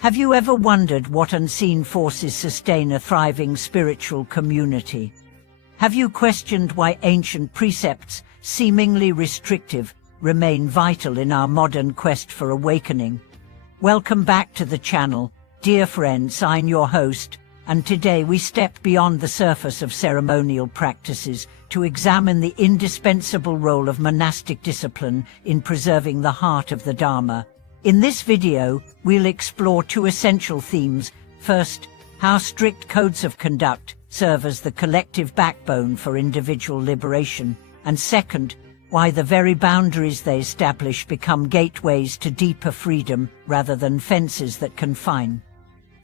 Have you ever wondered what unseen forces sustain a thriving spiritual community? Have you questioned why ancient precepts, seemingly restrictive, remain vital in our modern quest for awakening? Welcome back to the channel, dear friends. I'm your host, and today we step beyond the surface of ceremonial practices to examine the indispensable role of monastic discipline in preserving the heart of the Dharma. In this video, we'll explore two essential themes. First, how strict codes of conduct serve as the collective backbone for individual liberation, and second, why the very boundaries they establish become gateways to deeper freedom rather than fences that confine.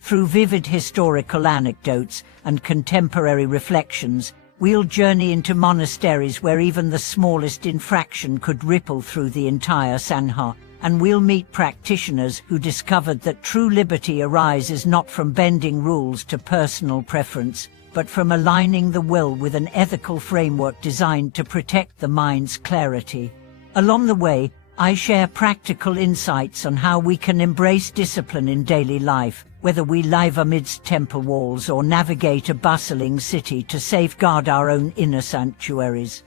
Through vivid historical anecdotes and contemporary reflections, we'll journey into monasteries where even the smallest infraction could ripple through the entire Sangha, and we'll meet practitioners who discovered that true liberty arises not from bending rules to personal preference, but from aligning the will with an ethical framework designed to protect the mind's clarity. Along the way, I share practical insights on how we can embrace discipline in daily life, whether we live amidst temple walls or navigate a bustling city to safeguard our own inner sanctuaries.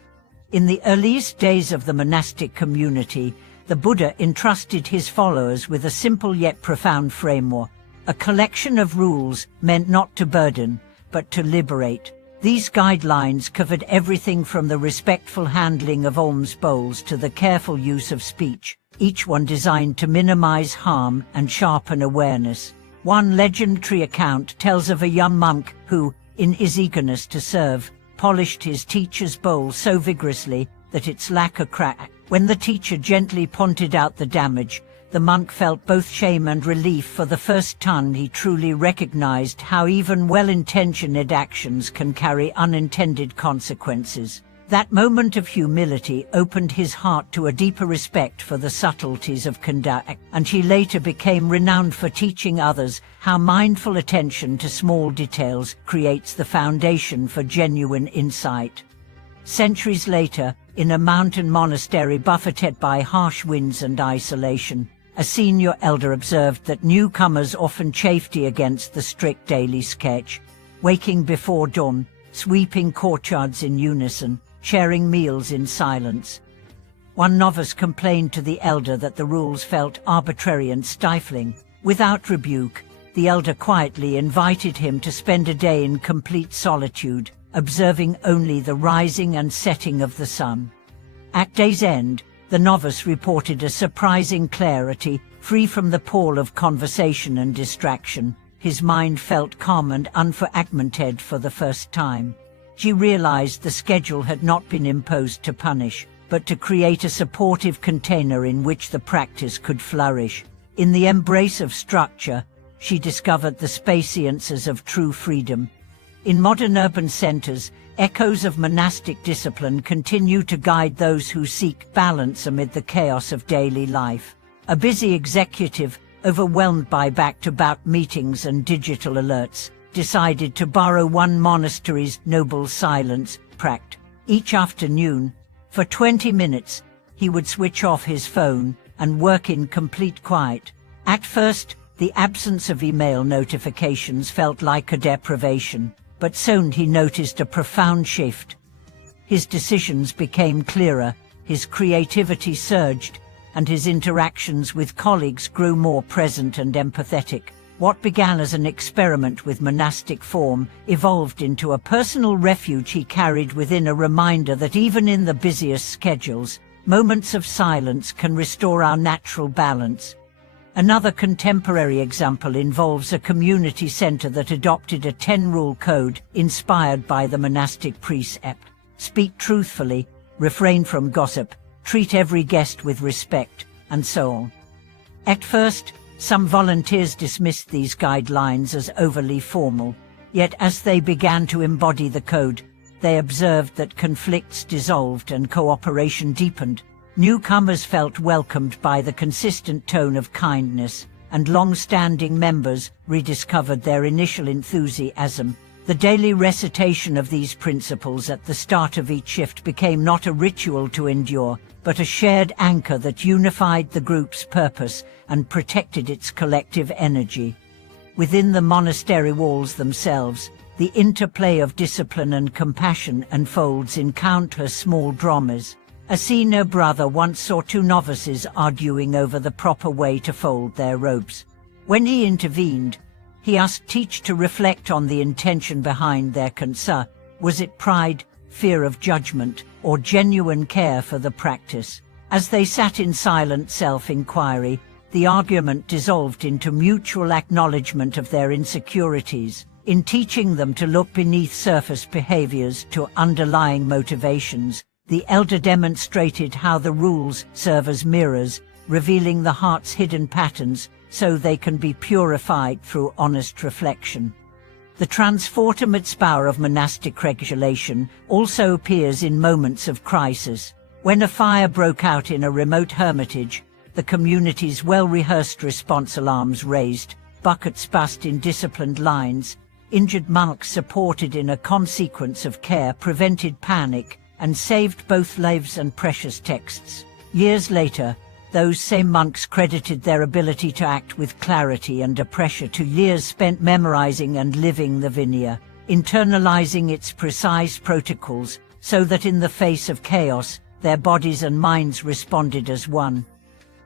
In the earliest days of the monastic community, the Buddha entrusted his followers with a simple yet profound framework, a collection of rules meant not to burden, but to liberate. These guidelines covered everything from the respectful handling of alms bowls to the careful use of speech, each one designed to minimize harm and sharpen awareness. One legendary account tells of a young monk who, in his eagerness to serve, polished his teacher's bowl so vigorously that its lacquer cracked. When the teacher gently pointed out the damage, the monk felt both shame and relief. For the first time he truly recognized how even well-intentioned actions can carry unintended consequences. That moment of humility opened his heart to a deeper respect for the subtleties of conduct, and he later became renowned for teaching others how mindful attention to small details creates the foundation for genuine insight. Centuries later, in a mountain monastery buffeted by harsh winds and isolation, a senior elder observed that newcomers often chafed against the strict daily sketch, waking before dawn, sweeping courtyards in unison, sharing meals in silence. One novice complained to the elder that the rules felt arbitrary and stifling. Without rebuke, the elder quietly invited him to spend a day in complete solitude, observing only the rising and setting of the sun. At day's end, the novice reported a surprising clarity, free from the pall of conversation and distraction. His mind felt calm and unfragmented for the first time. He realized the schedule had not been imposed to punish, but to create a supportive container in which the practice could flourish. In the embrace of structure, she discovered the spaciences of true freedom. In modern urban centers, echoes of monastic discipline continue to guide those who seek balance amid the chaos of daily life. A busy executive, overwhelmed by back-to-back meetings and digital alerts, decided to borrow one monastery's noble silence pact. Each afternoon, for 20 minutes, he would switch off his phone and work in complete quiet. At first, the absence of email notifications felt like a deprivation, but soon he noticed a profound shift. His decisions became clearer, his creativity surged, and his interactions with colleagues grew more present and empathetic. What began as an experiment with monastic form evolved into a personal refuge he carried within, a reminder that even in the busiest schedules, moments of silence can restore our natural balance. Another contemporary example involves a community center that adopted a 10-rule code inspired by the monastic precept: speak truthfully, refrain from gossip, treat every guest with respect, and so on. At first, some volunteers dismissed these guidelines as overly formal, yet as they began to embody the code, they observed that conflicts dissolved and cooperation deepened. Newcomers felt welcomed by the consistent tone of kindness, and long-standing members rediscovered their initial enthusiasm. The daily recitation of these principles at the start of each shift became not a ritual to endure, but a shared anchor that unified the group's purpose and protected its collective energy. Within the monastery walls themselves, the interplay of discipline and compassion unfolds in countless small dramas. A senior brother once saw two novices arguing over the proper way to fold their robes. When he intervened, he asked each to reflect on the intention behind their concern. Was it pride, fear of judgment, or genuine care for the practice? As they sat in silent self-inquiry, the argument dissolved into mutual acknowledgement of their insecurities. In teaching them to look beneath surface behaviors to underlying motivations, the elder demonstrated how the rules serve as mirrors, revealing the heart's hidden patterns so they can be purified through honest reflection. The transformative power of monastic regulation also appears in moments of crisis. When a fire broke out in a remote hermitage, the community's well-rehearsed response alarms raised, buckets passed in disciplined lines, injured monks supported in a consequence of care prevented panic and saved both lives and precious texts. Years later, those same monks credited their ability to act with clarity under pressure to years spent memorizing and living the Vinaya, internalizing its precise protocols so that in the face of chaos, their bodies and minds responded as one.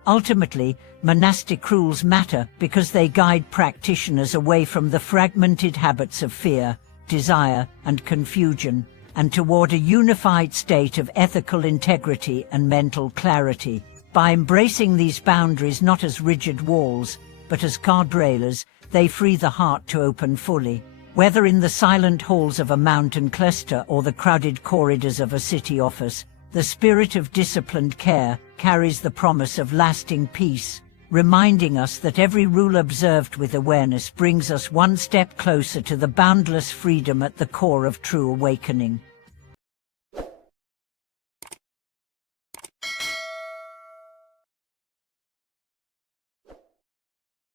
Ultimately, monastic rules matter because they guide practitioners away from the fragmented habits of fear, desire, and confusion, and toward a unified state of ethical integrity and mental clarity. By embracing these boundaries not as rigid walls, but as guardrails, they free the heart to open fully. Whether in the silent halls of a mountain cluster or the crowded corridors of a city office, the spirit of disciplined care carries the promise of lasting peace, reminding us that every rule observed with awareness brings us one step closer to the boundless freedom at the core of true awakening.